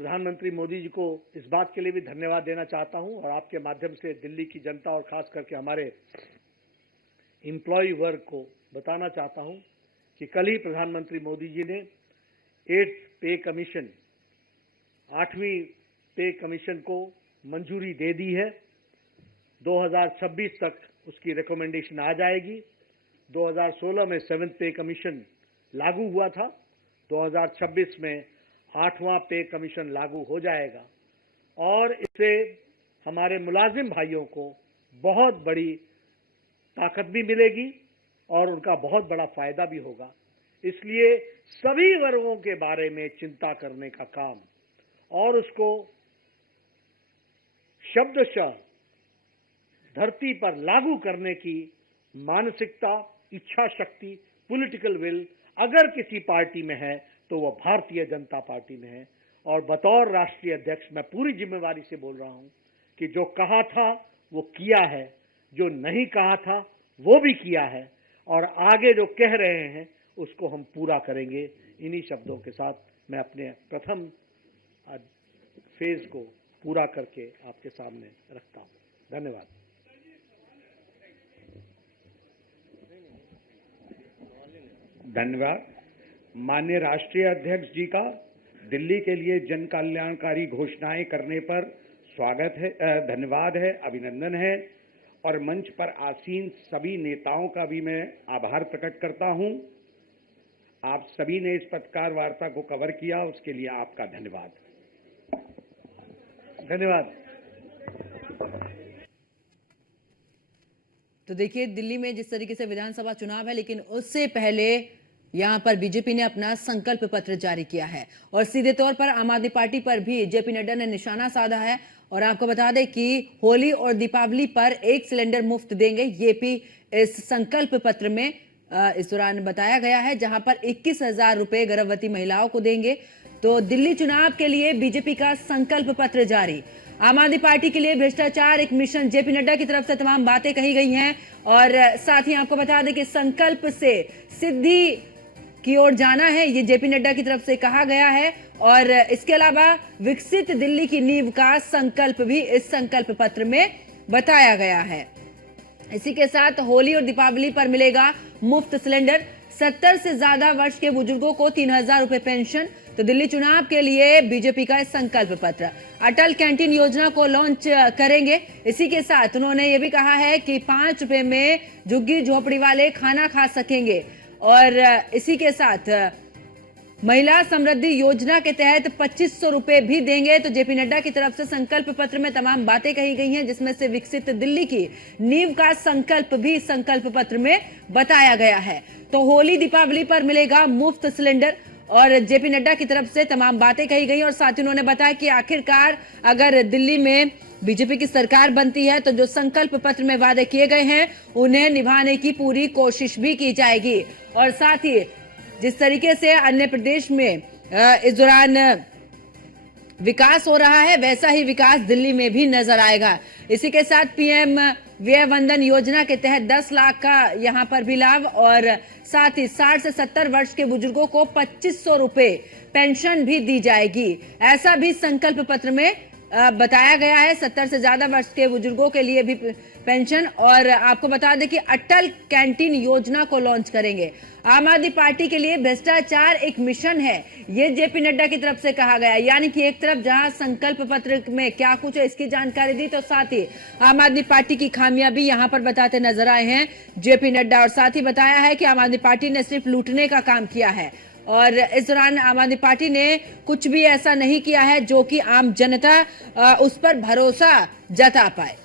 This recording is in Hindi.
प्रधानमंत्री मोदी जी को इस बात के लिए भी धन्यवाद देना चाहता हूं और आपके माध्यम से दिल्ली की जनता और खास करके हमारे एम्प्लॉय वर्ग को बताना चाहता हूं कि कल ही प्रधानमंत्री मोदी जी ने 8th पे कमीशन 8वीं पे कमीशन को मंजूरी दे दी है। 2026 तक उसकी रिकमेंडेशन आ जाएगी। 2016 में 7th पे कमीशन लागू हुआ था। 2026 में 8वां पे कमीशन लागू हो जाएगा और इससे हमारे मुलाजिम भाइयों को बहुत बड़ी ताकत भी मिलेगी और उनका बहुत बड़ा फायदा भी होगा। इसलिए सभी वर्गों के बारे में चिंता करने का काम और उसको शब्दशः धरती पर लागू करने की मानसिकता, इच्छा शक्ति, पॉलिटिकल विल अगर किसी पार्टी में है तो वह भारतीय जनता पार्टी में है। और बतौर राष्ट्रीय अध्यक्ष मैं पूरी जिम्मेवारी से बोल रहा हूं कि जो कहा था वो किया है, जो नहीं कहा था वो भी किया है और आगे जो कह रहे हैं उसको हम पूरा करेंगे। इन्हीं शब्दों के साथ मैं अपने प्रथम फेज को पूरा करके आपके सामने रखता हूं। धन्यवाद। धन्यवाद। माननीय राष्ट्रीय अध्यक्ष जी का दिल्ली के लिए जन कल्याणकारी घोषणाएं करने पर स्वागत है, धन्यवाद है, अभिनंदन है और मंच पर आसीन सभी नेताओं का भी मैं आभार प्रकट करता हूं। आप सभी ने इस पत्रकार वार्ता को कवर किया, उसके लिए आपका धन्यवाद। धन्यवाद। तो देखिए, दिल्ली में जिस तरीके से विधानसभा चुनाव है, लेकिन उससे पहले यहां पर बीजेपी ने अपना संकल्प पत्र जारी किया है और सीधे तौर पर आम आदमी पार्टी पर भी जेपी नड्डा ने निशाना साधा है। और आपको बता दें कि होली और दीपावली पर 1 सिलेंडर मुफ्त देंगे, ये भी इस संकल्प पत्र में इस दौरान बताया गया है, जहां पर 21,000 रुपए गर्भवती महिलाओं को देंगे। तो दिल्ली चुनाव के लिए बीजेपी का संकल्प पत्र जारी। आम आदमी पार्टी के लिए भ्रष्टाचार एक मिशन, जेपी नड्डा की तरफ से तमाम बातें कही गई हैं और साथ ही आपको बता दें कि संकल्प से सिद्धि की ओर जाना है, ये जेपी नड्डा की तरफ से कहा गया है। और इसके अलावा विकसित दिल्ली की नींव का संकल्प भी इस संकल्प पत्र में बताया गया है। इसी के साथ होली और दीपावली पर मिलेगा मुफ्त सिलेंडर। 70 से ज्यादा वर्ष के बुजुर्गों को 3,000 रुपए पेंशन। तो दिल्ली चुनाव के लिए बीजेपी का संकल्प पत्र। अटल कैंटीन योजना को लॉन्च करेंगे। इसी के साथ उन्होंने ये भी कहा है कि 5 रुपए में झुग्गी झोपड़ी वाले खाना खा सकेंगे और इसी के साथ महिला समृद्धि योजना के तहत 2500 रुपए भी देंगे। तो जेपी नड्डा की तरफ से संकल्प पत्र में तमाम बातें कही गई हैं, जिसमें से विकसित दिल्ली की नींव का संकल्प भी संकल्प पत्र में बताया गया है। तो होली दीपावली पर मिलेगा मुफ्त सिलेंडर और जेपी नड्डा की तरफ से तमाम बातें कही गई और साथ ही उन्होंने बताया कि आखिरकार अगर दिल्ली में बीजेपी की सरकार बनती है तो जो संकल्प पत्र में वादे किए गए हैं उन्हें निभाने की पूरी कोशिश भी की जाएगी। और साथ ही जिस तरीके से अन्य प्रदेश में इस दौरान विकास हो रहा है, वैसा ही विकास दिल्ली में भी नजर आएगा। इसी के साथ पीएम व्यय वंदन योजना के तहत 10 लाख का यहां पर भी लाभ और साथ ही 60 से 70 वर्ष के बुजुर्गों को 2500 रुपए पेंशन भी दी जाएगी। ऐसा भी संकल्प पत्र में बताया गया है। 70 से ज्यादा वर्ष के बुजुर्गों के लिए भी पेंशन। और आपको बता दें कि अटल कैंटीन योजना को लॉन्च करेंगे। आम आदमी पार्टी के लिए भ्रष्टाचार एक मिशन है, ये जेपी नड्डा की तरफ से कहा गया। यानी कि एक तरफ जहां संकल्प पत्र में क्या कुछ है इसकी जानकारी दी, तो साथ ही आम आदमी पार्टी की खामियां भी यहां पर बताते नजर आए हैं जेपी नड्डा। और साथ ही बताया है कि आम आदमी पार्टी ने सिर्फ लूटने का काम किया है और इस दौरान आम आदमी पार्टी ने कुछ भी ऐसा नहीं किया है जो कि आम जनता उस पर भरोसा जता पाए।